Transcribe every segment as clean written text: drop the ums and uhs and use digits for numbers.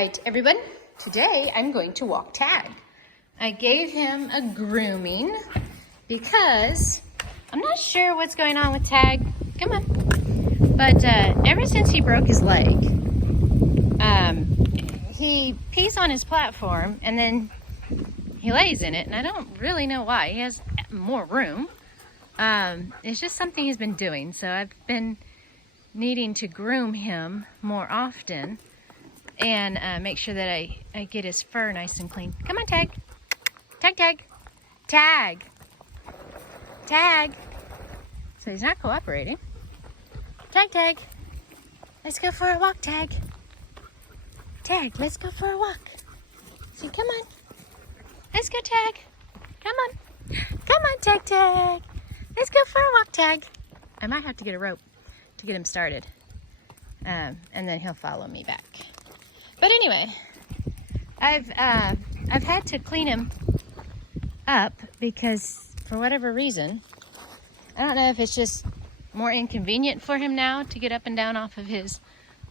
Right, everyone, today I'm going to walk Tag. I gave him a grooming because I'm not sure what's going on with Tag. Come on. But ever since he broke his leg, he pees on his platform and then he lays in it, and I don't really know why. He has more room. It's just something he's been doing, so I've been needing to groom him more often and make sure that I get his fur nice and clean. Come on, Tag. Tag, Tag. Tag. Tag. So he's not cooperating. Tag, Tag. Let's go for a walk, Tag. Tag, let's go for a walk. See, come on. Let's go, Tag. Come on. Come on, Tag, Tag. Let's go for a walk, Tag. I might have to get a rope to get him started. And then he'll follow me back. But anyway, I've had to clean him up because for whatever reason, I don't know if it's just more inconvenient for him now to get up and down off of his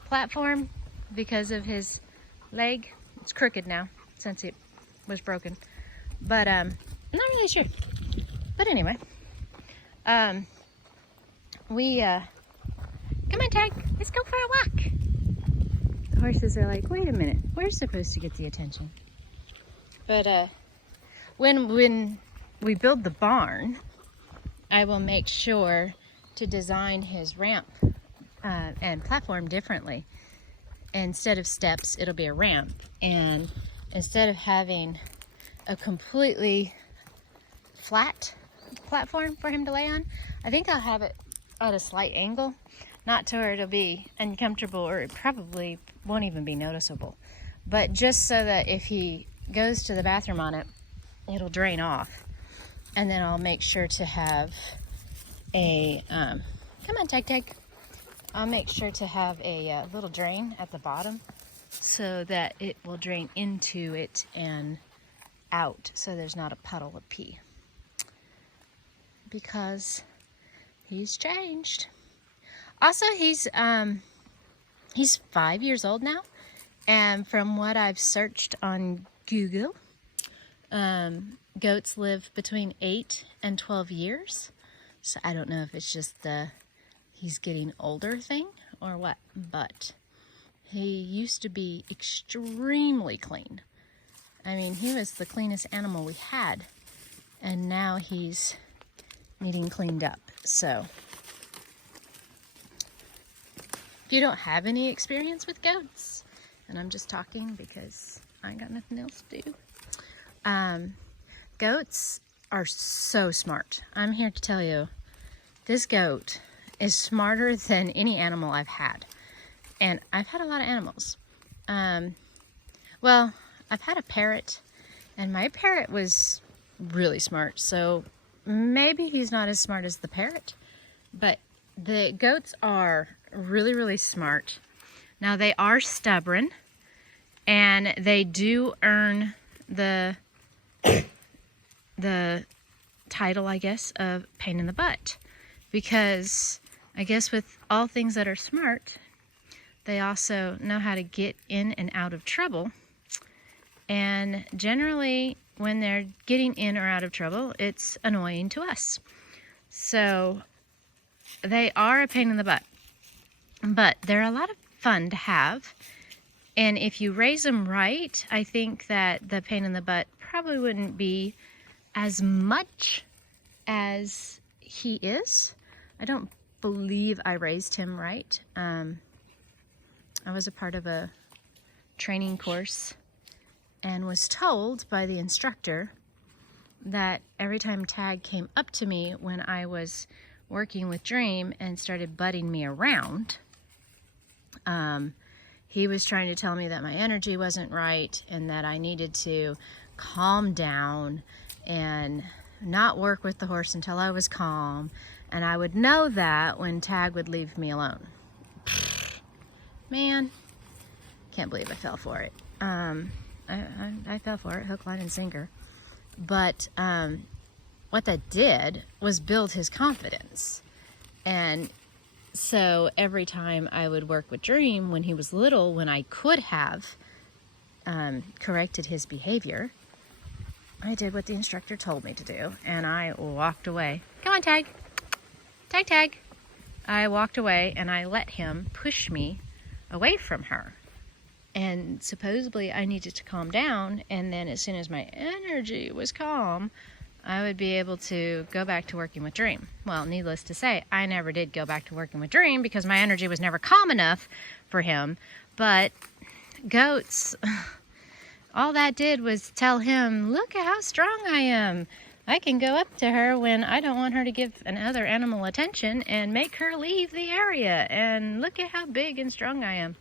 platform because of his leg. It's crooked now since it was broken. But I'm not really sure. But anyway, come on, Tag, let's go for a walk. The horses are like, wait a minute, we're supposed to get the attention. But when we build the barn, I will make sure to design his ramp and platform differently. Instead of steps, it'll be a ramp. And instead of having a completely flat platform for him to lay on, I think I'll have it at a slight angle. Not to where it'll be uncomfortable, or it probably won't even be noticeable. But just so that if he goes to the bathroom on it, it'll drain off. And then I'll make sure to have a, come on, Tag, Tag. I'll make sure to have a little drain at the bottom so that it will drain into it and out, so there's not a puddle of pee. Because he's changed. Also, he's 5 years old now, and from what I've searched on Google, goats live between 8 and 12 years. So I don't know if it's just the he's getting older thing or what, but he used to be extremely clean. I mean, he was the cleanest animal we had, and now he's needing cleaned up. So if you don't have any experience with goats, and I'm just talking because I ain't got nothing else to do, goats are so smart. I'm here to tell you, this goat is smarter than any animal I've had. And I've had a lot of animals. Well, I've had a parrot, and my parrot was really smart. So maybe he's not as smart as the parrot, but the goats are really, really smart. Now, they are stubborn, and they do earn the title, I guess, of pain in the butt, because I guess with all things that are smart, they also know how to get in and out of trouble. And generally, when they're getting in or out of trouble, it's annoying to us. So they are a pain in the butt, but they're a lot of fun to have. And if you raise them right, I think that the pain in the butt probably wouldn't be as much as he is. I don't believe I raised him right. I was a part of a training course and was told by the instructor that every time Tag came up to me when I was working with Dream and started butting me around, he was trying to tell me that my energy wasn't right and that I needed to calm down and not work with the horse until I was calm, and I would know that when Tag would leave me alone. Man, can't believe I fell for it. I fell for it, hook, line, and sinker. But what that did was build his confidence. And so every time I would work with Dream when he was little, when I could have corrected his behavior, I did what the instructor told me to do, and I walked away. Come on, Tag. Tag, Tag. I walked away, and I let him push me away from her. And supposedly I needed to calm down, and then as soon as my energy was calm, I would be able to go back to working with Dream. Well, needless to say, I never did go back to working with Dream because my energy was never calm enough for him. But Goats, all that did was tell him, look at how strong I am. I can go up to her when I don't want her to give another animal attention and make her leave the area. And look at how big and strong I am.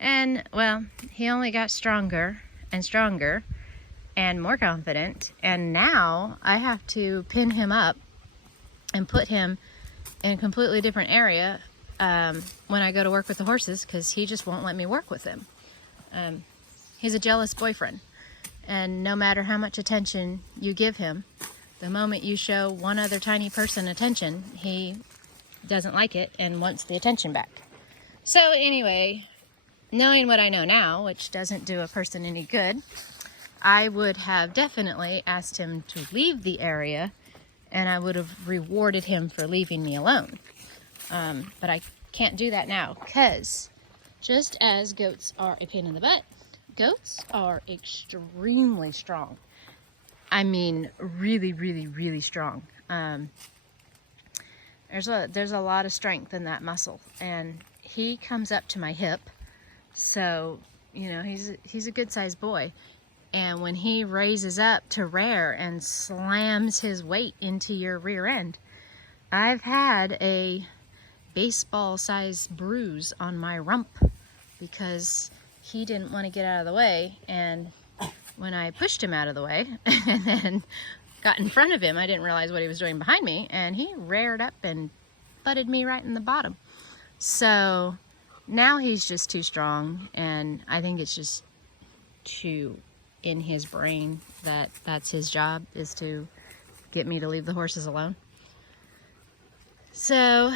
And, well, he only got stronger and stronger and more confident. And now I have to pin him up and put him in a completely different area when I go to work with the horses, because he just won't let me work with them. He's a jealous boyfriend. And no matter how much attention you give him, the moment you show one other tiny person attention, he doesn't like it and wants the attention back. So anyway, knowing what I know now, which doesn't do a person any good, I would have definitely asked him to leave the area, and I would have rewarded him for leaving me alone. But I can't do that now, because just as goats are a pain in the butt, goats are extremely strong. I mean, really, really, really strong. There's a lot of strength in that muscle, and he comes up to my hip. So, you know, he's a good-sized boy. And when he raises up to rear and slams his weight into your rear end, I've had a baseball-sized bruise on my rump because he didn't want to get out of the way. And when I pushed him out of the way and then got in front of him, I didn't realize what he was doing behind me, and he reared up and butted me right in the bottom. So now he's just too strong, and I think it's just too in his brain that that's his job, is to get me to leave the horses alone. So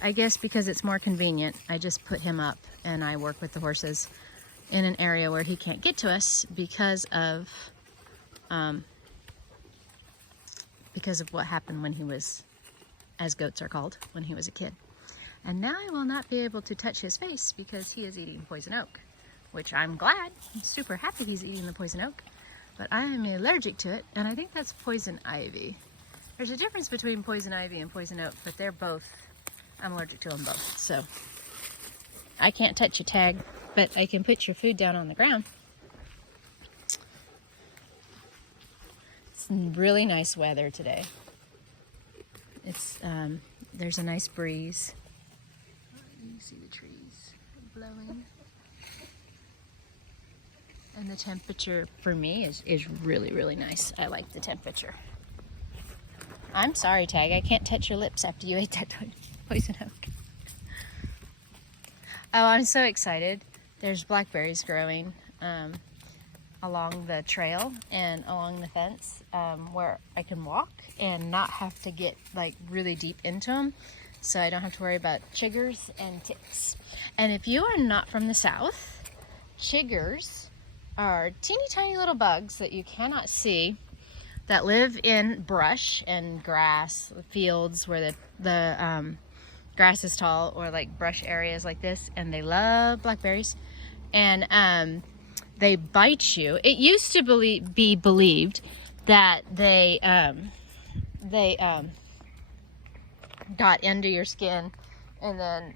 I guess because it's more convenient, I just put him up and I work with the horses in an area where he can't get to us because of what happened when he was, as goats are called, when he was a kid. And now I will not be able to touch his face because he is eating poison oak, which I'm glad. I'm super happy he's eating the poison oak, but I am allergic to it, and I think that's poison ivy. There's a difference between poison ivy and poison oak, but they're both, I'm allergic to them both. So I can't touch your Tag, but I can put your food down on the ground. It's really nice weather today. It's there's a nice breeze. You see the trees blowing. And the temperature for me is really, really nice. I like the temperature. I'm sorry, Tag, I can't touch your lips after you ate that poison oak. Oh, I'm so excited. There's blackberries growing along the trail and along the fence where I can walk and not have to get like really deep into them, so I don't have to worry about chiggers and ticks. And if you are not from the South, chiggers are teeny tiny little bugs that you cannot see that live in brush and grass fields where the grass is tall, or like brush areas like this, and they love blackberries, and they bite you. It used to be believed that they got under your skin, and then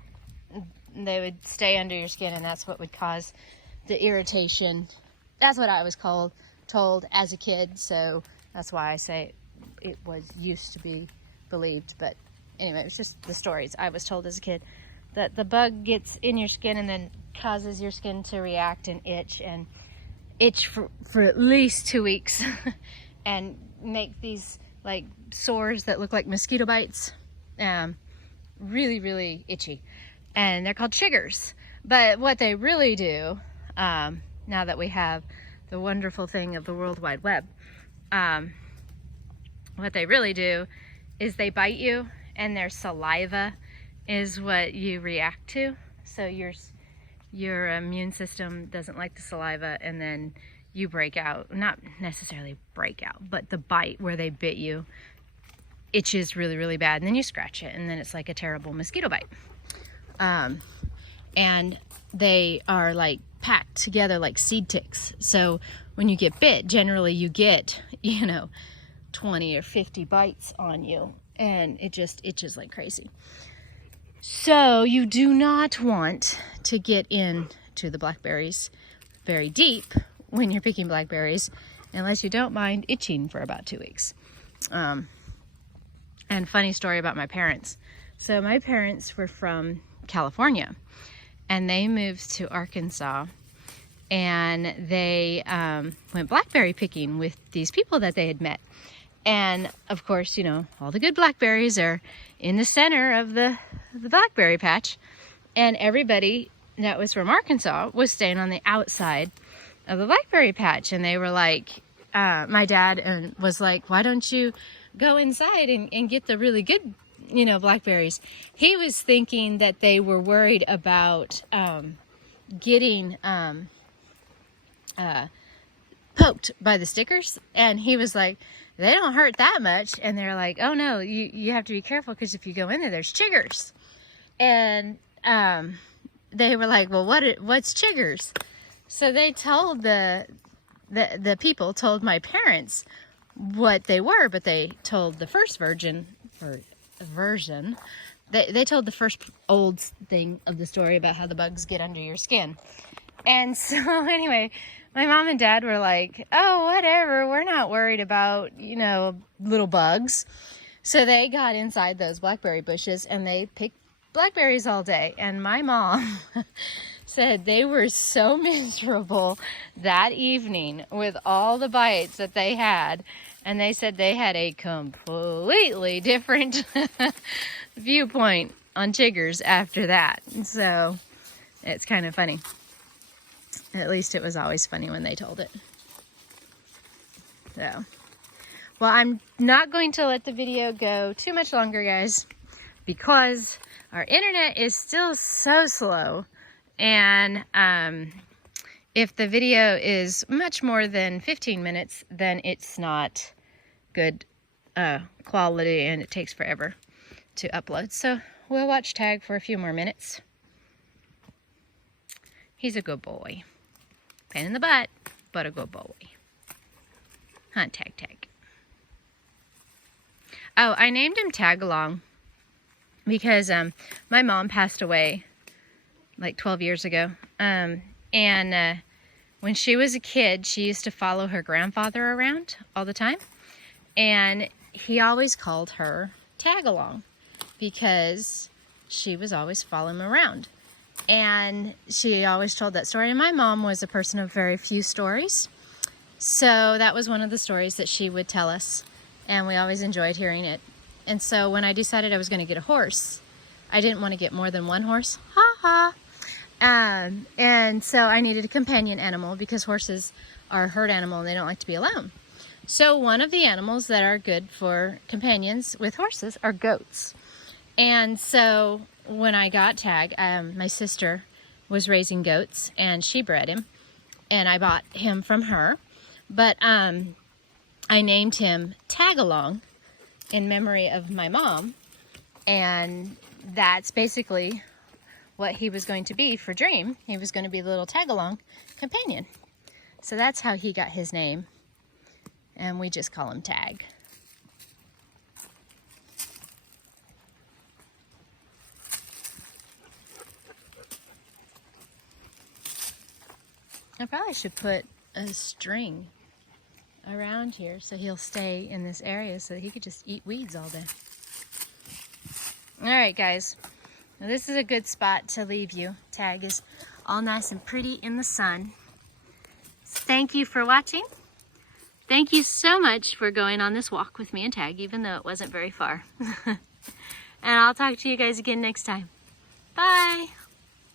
they would stay under your skin, and that's what would cause the irritation. That's what I was told as a kid, so that's why I say it was used to be believed. But anyway, it's just the stories I was told as a kid, that the bug gets in your skin and then causes your skin to react and itch for at least 2 weeks and make these like sores that look like mosquito bites, really, really itchy. And they're called chiggers. But what they really do, now that we have the wonderful thing of the World Wide Web, what they really do is they bite you, and their saliva is what you react to. So your immune system doesn't like the saliva, and then you break out. Not necessarily break out, but the bite where they bit you itches really, really bad, and then you scratch it, and then it's like a terrible mosquito bite. And they are like packed together like seed ticks. So when you get bit, generally you get, 20 or 50 bites on you, and it just itches like crazy. So you do not want to get into the blackberries very deep when you're picking blackberries, unless you don't mind itching for about 2 weeks. And funny story about my parents. So my parents were from California, and they moved to Arkansas, and they went blackberry picking with these people that they had met. And of course, all the good blackberries are in the center of the blackberry patch, and everybody that was from Arkansas was staying on the outside of the blackberry patch. And they were like, my dad was like, why don't you go inside and get the really good blackberries? He was thinking that they were worried about getting poked by the stickers, and he was like, they don't hurt that much. And they're like, oh no, you have to be careful, because if you go in there's chiggers. And they were like, well, what's chiggers? So they told the people told my parents what they were, but they told the first version. They told the first old thing of the story about how the bugs get under your skin. And so anyway, my mom and dad were like, oh, whatever, we're not worried about, little bugs. So they got inside those blackberry bushes and they picked blackberries all day. And my mom said they were so miserable that evening with all the bites that they had. And they said they had a completely different viewpoint on chiggers after that. So it's kind of funny. At least it was always funny when they told it. So, well, I'm not going to let the video go too much longer, guys, because our internet is still so slow. And if the video is much more than 15 minutes, then it's not good quality, and it takes forever to upload. So we'll watch Tag for a few more minutes. He's a good boy. Pain in the butt, but a good boy. Huh, Tag. Oh, I named him Tagalong because my mom passed away like 12 years ago. And when she was a kid, she used to follow her grandfather around all the time. And he always called her Tagalong because she was always following him around. And she always told that story. And my mom was a person of very few stories. So that was one of the stories that she would tell us. And we always enjoyed hearing it. And so when I decided I was going to get a horse, I didn't want to get more than one horse. Ha ha. And so I needed a companion animal because horses are a herd animal and they don't like to be alone. So one of the animals that are good for companions with horses are goats. And so when I got Tag, my sister was raising goats and she bred him, and I bought him from her. But I named him Tagalong in memory of my mom, and that's basically what he was going to be for Dream. He was going to be the little Tagalong companion. So that's how he got his name, and we just call him Tag. I probably should put a string around here so he'll stay in this area so that he could just eat weeds all day. All right, guys. Now this is a good spot to leave you. Tag is all nice and pretty in the sun. Thank you for watching. Thank you so much for going on this walk with me and Tag, even though it wasn't very far. And I'll talk to you guys again next time. Bye.